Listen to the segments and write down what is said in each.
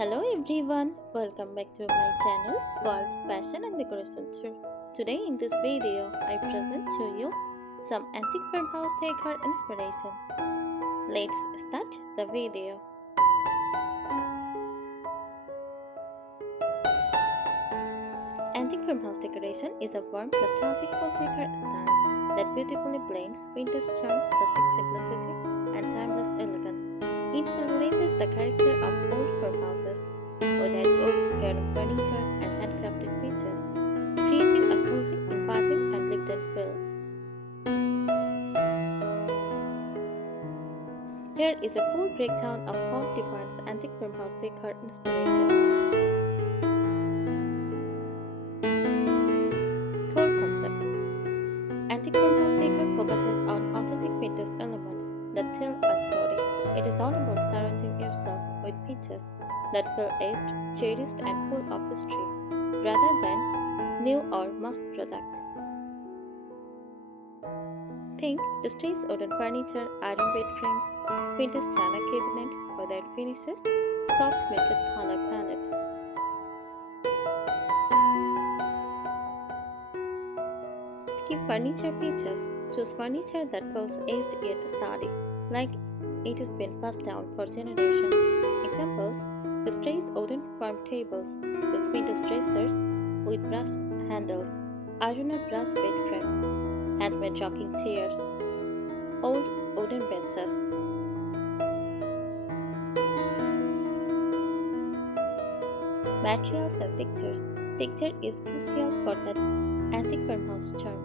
Hello everyone, welcome back to my channel called Fashion and Decoration Tour. Today in this video, I present to you some antique farmhouse decor inspiration. Let's start the video. Antique farmhouse decoration is a warm, nostalgic home decor style that beautifully blends vintage charm, rustic simplicity, and timeless elegance. It celebrates the character of old farmhouses with its old heirloom furniture and handcrafted pieces, creating a cozy, inviting, and lived-in feel. Here is a full breakdown of what defines antique farmhouse decor inspiration. Core concept: antique farmhouse decor focuses on authentic vintage elements that tell a story. It is all about surrounding yourself with pieces that feel aged, cherished, and full of history, rather than new or mass product. Think distressed wooden furniture, iron bed frames, vintage china cabinets, weathered finishes, soft muted color palettes. Keep furniture pieces. Choose furniture that feels aged yet sturdy, like it has been passed down for generations. Examples: distressed wooden farm tables with vintage dressers with brass handles, iron or brass bed frames, handmade rocking chairs, old wooden benches. Materials and textures. Texture is crucial for that antique farmhouse charm.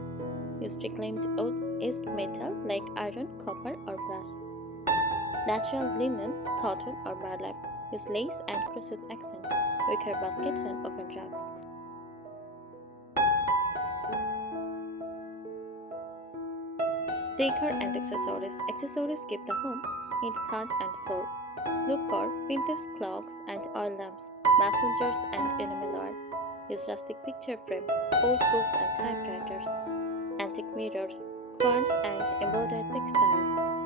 Use reclaimed wood, aged metal like iron, copper, or brass. Natural linen, cotton, or burlap. Use lace and crochet accents, wicker baskets, and open rugs. Decor and accessories. Accessories give the home its heart and soul. Look for vintage clocks and oil lamps, messengers and enamel art. Use rustic picture frames, old books and typewriters, antique mirrors, coins, and embroidered textiles.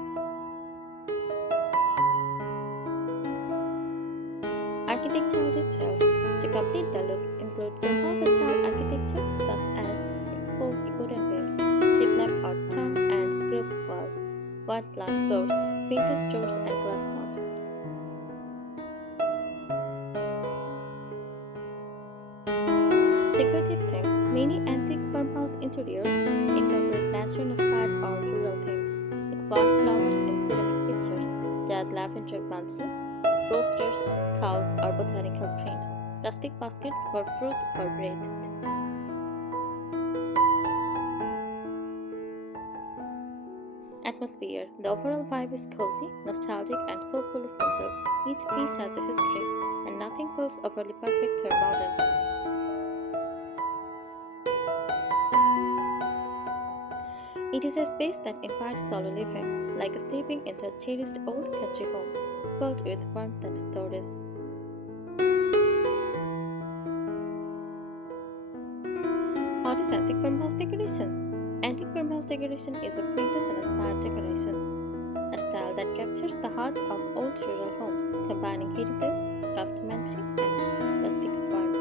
Architectural details. To complete the look, include farmhouse-style architecture such as exposed wooden beams, shiplap or tongue and grooved walls, white plank floors, vintage doors, and glass knobs. Decorative themes. Many antique farmhouse interiors incorporate nature-inspired or rural themes, like wildflowers in ceramic pictures, dead lavender bunches, roasters, cows, or botanical prints, rustic baskets for fruit or bread. Atmosphere. The overall vibe is cozy, nostalgic, and soulfully simple. Each piece has a history, and nothing feels overly perfect or modern. It is a space that invites solo living, like stepping into a cherished old country home, filled with warmth and stories. What is antique farmhouse decoration? Antique farmhouse decoration is a vintage-inspired decoration, a style that captures the heart of old rural homes, combining heritage, craftsmanship, and rustic warmth.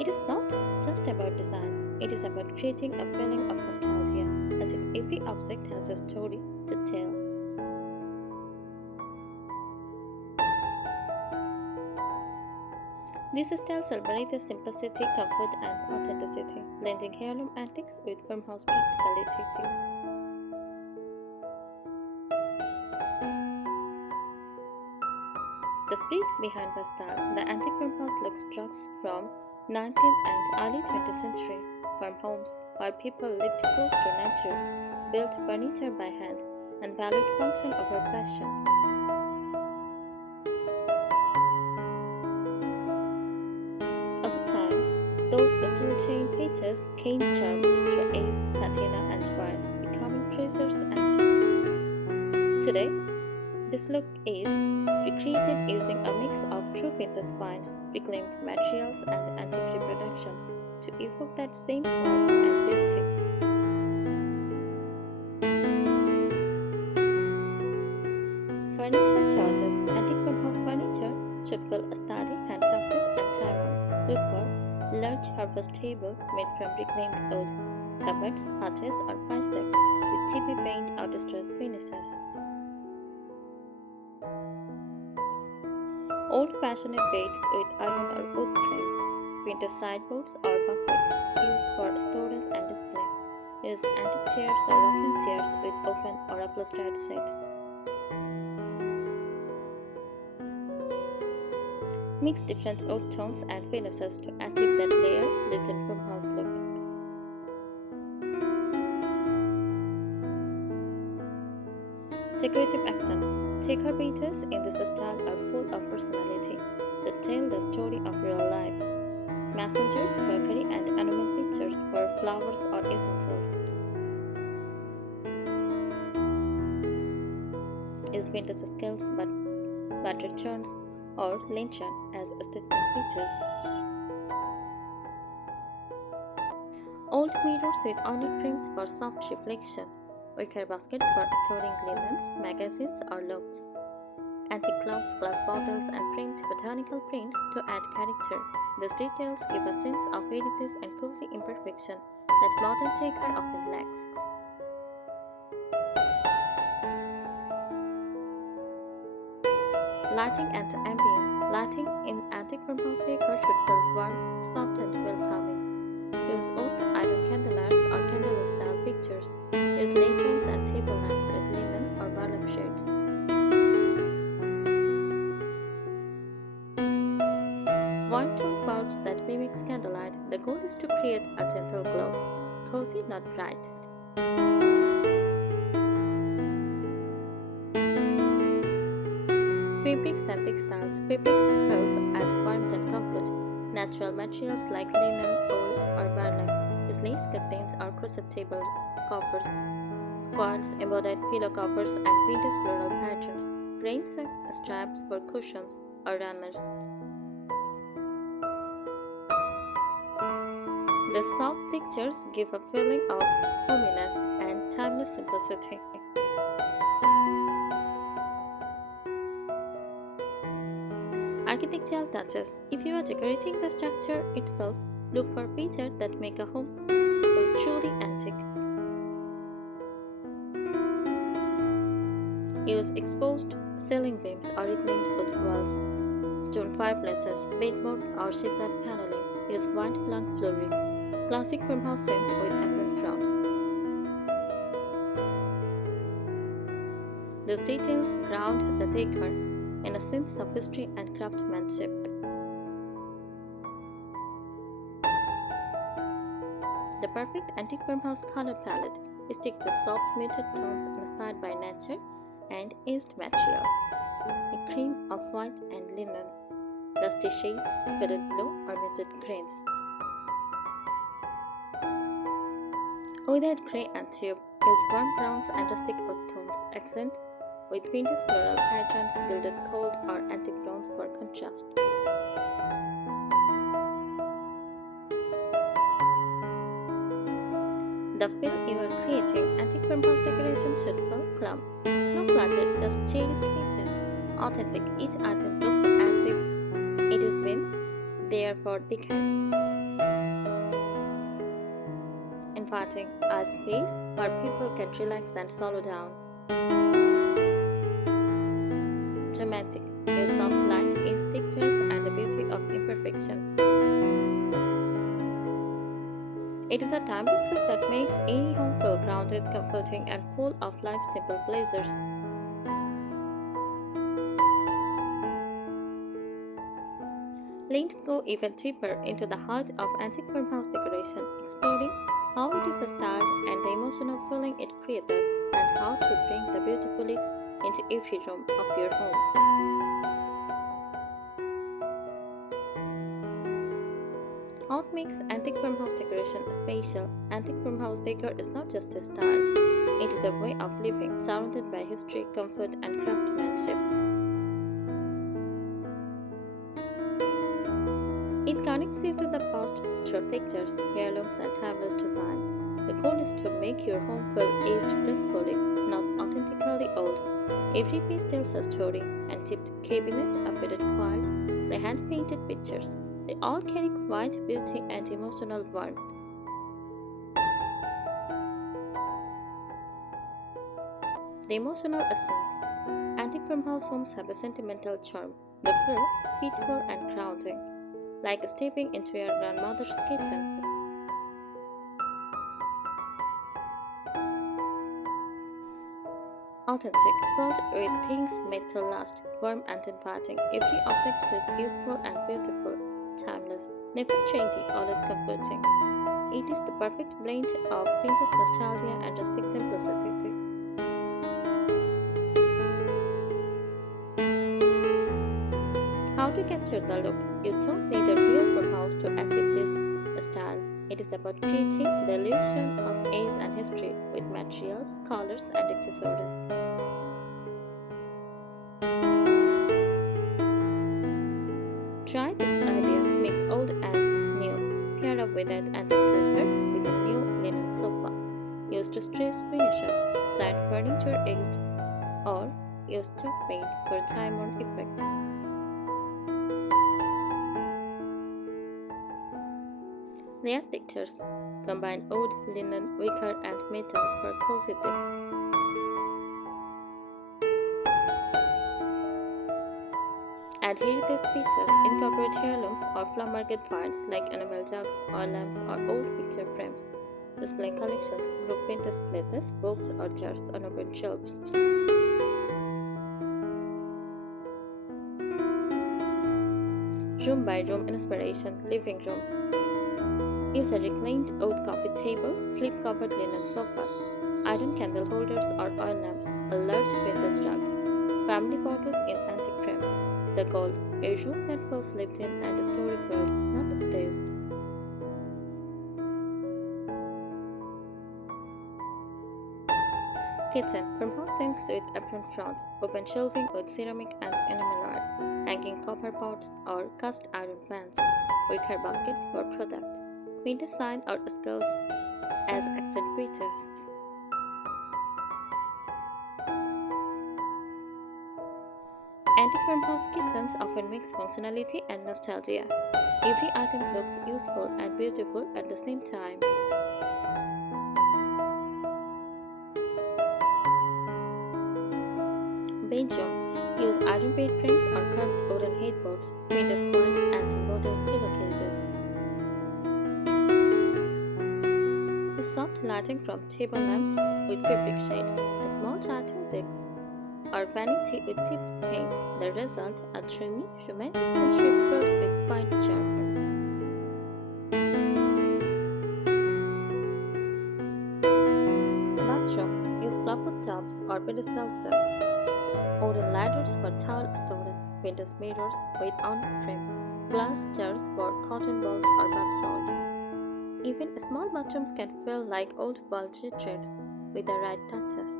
It is not just about design, it is about creating a feeling of nostalgia, as if every object has a story to tell. This style celebrates simplicity, comfort, and authenticity, blending heirloom antiques with farmhouse practicality. The spirit behind the style. The antique farmhouse looks draws from 19th and early 20th century farm homes where people lived close to nature, built furniture by hand, and valued function over fashion. Over time, those little chain pieces gained charm through ace, patina, and wire, becoming treasures antiques. Today, this look is recreated using a mix of true vintage finds, reclaimed materials, and antique reproductions to evoke that same warmth and beauty. Furniture choices. Antique farmhouse furniture should feel sturdy, handcrafted, and time-worn. Look for large harvest table made from reclaimed wood, cupboards, arches, or pie sets with chippy paint or distressed finishes. Old-fashioned beds with iron or wood frames, vintage sideboards or buffets used for storage and display. Use antique chairs or rocking chairs with open or upholstered seats. Mix different wood tones and finishes to achieve that layered, lived-in farmhouse look. Decorative accents. Decor pieces in this style are full of personality that tell the story of real life. Messengers, quirky, and animal pictures for flowers or utensils. Use vintage scales, butter churns, or lantern as statement pieces. Old mirrors with ornate frames for soft reflection. Wicker baskets for storing linens, magazines, or logs. Antique clocks, glass bottles, and framed botanical prints to add character. These details give a sense of heritage and cozy imperfection that modern decor often lacks. Lighting and ambience. Lighting in antique farmhouse decor should feel warm, soft, and welcoming. Use old iron candelabras or candle-style fixtures. Use lanterns and table lamps with linen or burlap shades. Warm tone bulbs that mimics candlelight. The goal is to create a gentle glow. Cozy, not bright. Fabrics and textiles. Fabrics help add warmth and comfort. Natural materials like linen, wool, or burlap. Use lace curtains or crochet table covers, squads, embroidered pillow covers, and vintage floral patterns. Grain straps for cushions or runners. The soft textures give a feeling of hominess and timeless simplicity. Architectural touches. If you are decorating the structure itself, look for features that make a home feel truly antique. Use exposed ceiling beams or reclaimed wood walls, stone fireplaces, baseboard or sheetrock paneling. Use white plank flooring, classic farmhouse sink with apron fronts. These details ground the decor in a sense of history and craftsmanship. The perfect antique farmhouse color palette is stick to soft muted tones inspired by nature and aged materials. A cream of white and linen, dusty shades, faded blue or muted greens. Without grey and tube, use warm browns and rustic wood tones. Accent with vintage floral patterns, gilded gold or antique bronze for contrast. The feel you are creating antique farmhouse decoration should feel calm. No clutter, just cherished pieces. Authentic, each item looks as if it has been there for decades. Inviting a space where people can relax and slow down. Dramatic, use soft light, ease textures, and the beauty of imperfection. It is a timeless look that makes any home feel grounded, comforting, and full of life's simple pleasures. Let's go even deeper into the heart of antique farmhouse decoration, exploring how it is styled and the emotional feeling it creates, and how to bring the beautifully into every room of your home. What makes antique farmhouse decoration special? Antique farmhouse decor is not just a style, it is a way of living surrounded by history, comfort, and craftsmanship. It connects you to the past through textures, heirlooms, and timeless design. The goal is to make your home feel aged gracefully, not authentically old. Every piece tells a story, and tipped cabinet, a fitted quilt, or hand-painted pictures. They all carry quiet beauty and emotional warmth. The emotional essence. Antique farmhouse homes have a sentimental charm. They feel peaceful and grounding, like stepping into your grandmother's kitchen. Authentic, filled with things made to last, warm and inviting. Every object is useful and beautiful, timeless, never trendy, always comforting. It is the perfect blend of vintage nostalgia and rustic simplicity. How to capture the look? You don't need a real farmhouse to achieve this style. It is about creating the illusion of age and history with materials, colors, and accessories. Try these ideas, mix old and new. Pair up with an antique dresser with a new linen sofa. Use distressed finishes, sand furniture aged, or use chalk paint for time-worn effect. Layered textures. Combine wood, linen, wicker, and metal for cozy depth. Add heritage pieces, incorporate heirlooms or flower market finds like enamel jugs, oil lamps, or old picture frames. Display collections, group vintage plates, books, or jars on open shelves. Room by room inspiration, living room. Use a reclined oak coffee table, slip-covered linen sofas, iron candle holders or oil lamps, a large vintage rug, family photos in antique frames. The goal, a room that feels lived in and story-filled, not staged. Kitchen, farmhouse sinks with apron front, open shelving with ceramic and enamel art, hanging copper pots or cast iron pans, wicker baskets for product. Window sign or skulls as accent pieces. Antique farmhouse kitchens often mix functionality and nostalgia. Every item looks useful and beautiful at the same time. Bedroom. Use iron bed frames or curved wooden headboards, window screens, and bordered pillowcases. Soft lighting from table lamps with fabric shades, a small chatting desk, or vanity with tipped paint. The result, a dreamy, romantic century filled with fine charm. Bathroom. Use clawfoot tubs or pedestal sinks. Wooden ladders for towel storage, vintage mirrors with awning frames, glass jars for cotton balls or bath salts. Even small bathrooms can feel like old world retreats with the right touches.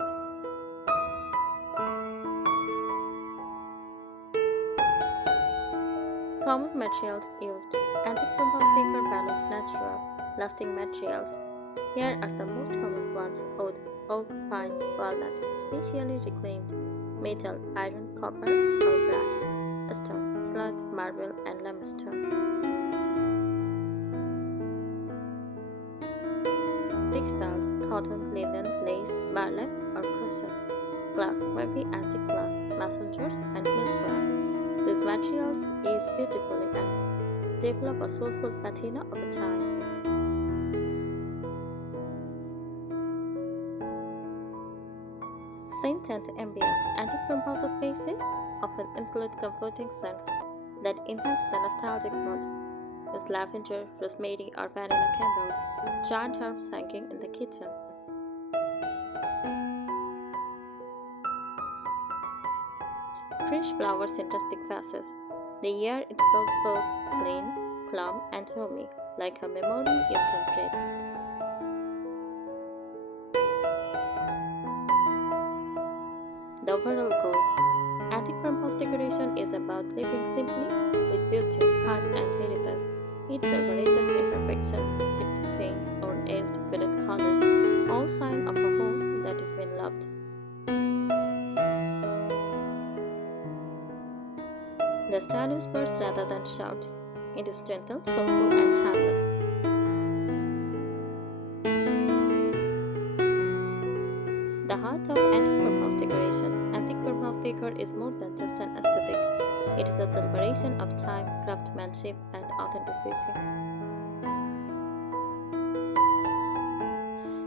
Common materials used. Antique farmhouse decor values natural, lasting materials. Here are the most common ones: wood, oak, pine, walnut, specially reclaimed, metal, iron, copper, or brass, stone, slate, marble, and limestone. Textiles, cotton, linen, lace, burlap, or crochet. Glass, wavy antique glass, messengers, and milk glass. These materials age beautifully and develop a soulful patina over time. Scent and ambience. Antique farmhouse spaces often include comforting scents that enhance the nostalgic mood. Use lavender, rosemary, or vanilla candles, dried herbs hanging in the kitchen. Fresh flowers in rustic vases. The air itself feels clean, calm, and homey, like a memory you can breathe. The overall goal. Antique farmhouse decoration is about living simply with beauty, heart, and heritage. It celebrates imperfection, chipped paint, on-aged faded colors, all sign of a home that has been loved. The style whispers rather than shouts. It is gentle, soulful, and timeless. The heart of antique farmhouse decoration. Antique farmhouse decor is more than just an aesthetic. It is a celebration of time, craftsmanship, and authenticity.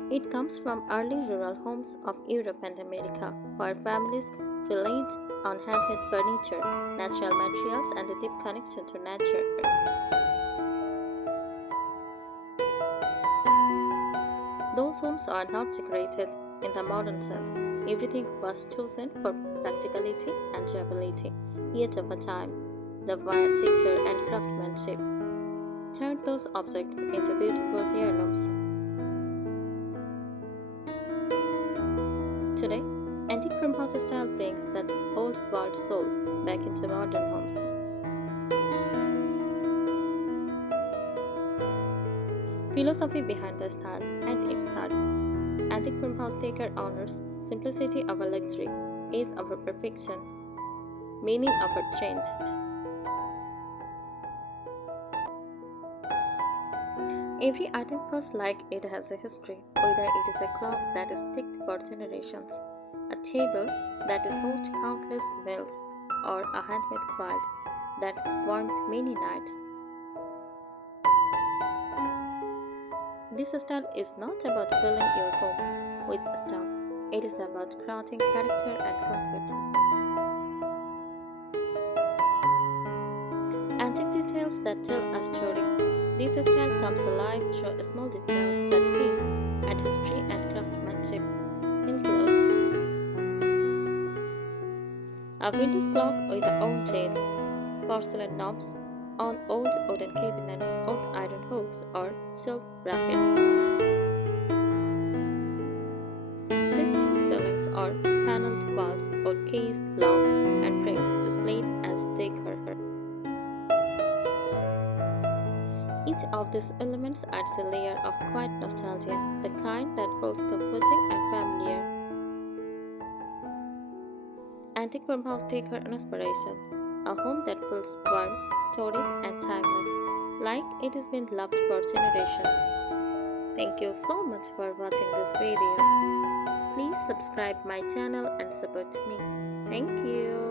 It comes from early rural homes of Europe and America, where families relied on handmade furniture, natural materials, and a deep connection to nature. Those homes are not decorated in the modern sense. Everything was chosen for practicality and durability. Yet over time, the wire texture and craftsmanship turned those objects into beautiful heirlooms. Today, antique farmhouse style brings that old world soul back into modern homes. Philosophy behind the style and its heart. Antique farmhouse decor honors simplicity over luxury, age over perfection, meaning over trend. Every item feels like it has a history, whether it is a clock that is ticked for generations, a table that has hosted countless meals, or a handmade quilt that's warmed many nights. This style is not about filling your home with stuff, it is about crafting character and comfort. Antique details that tell a story. This style comes alive through small details that hint at history and craftsmanship. Include a vintage clock with a old tail, porcelain knobs on old wooden cabinets, old iron hooks, or silk brackets. Pristine ceilings or paneled walls, old keys, locks, and frames displayed as decor. Each of these elements adds a layer of quiet nostalgia, the kind that feels comforting and familiar. Antique farmhouse decor inspiration. A home that feels warm, storied, and timeless, like it has been loved for generations. Thank you so much for watching this video. Please subscribe my channel and support me. Thank you.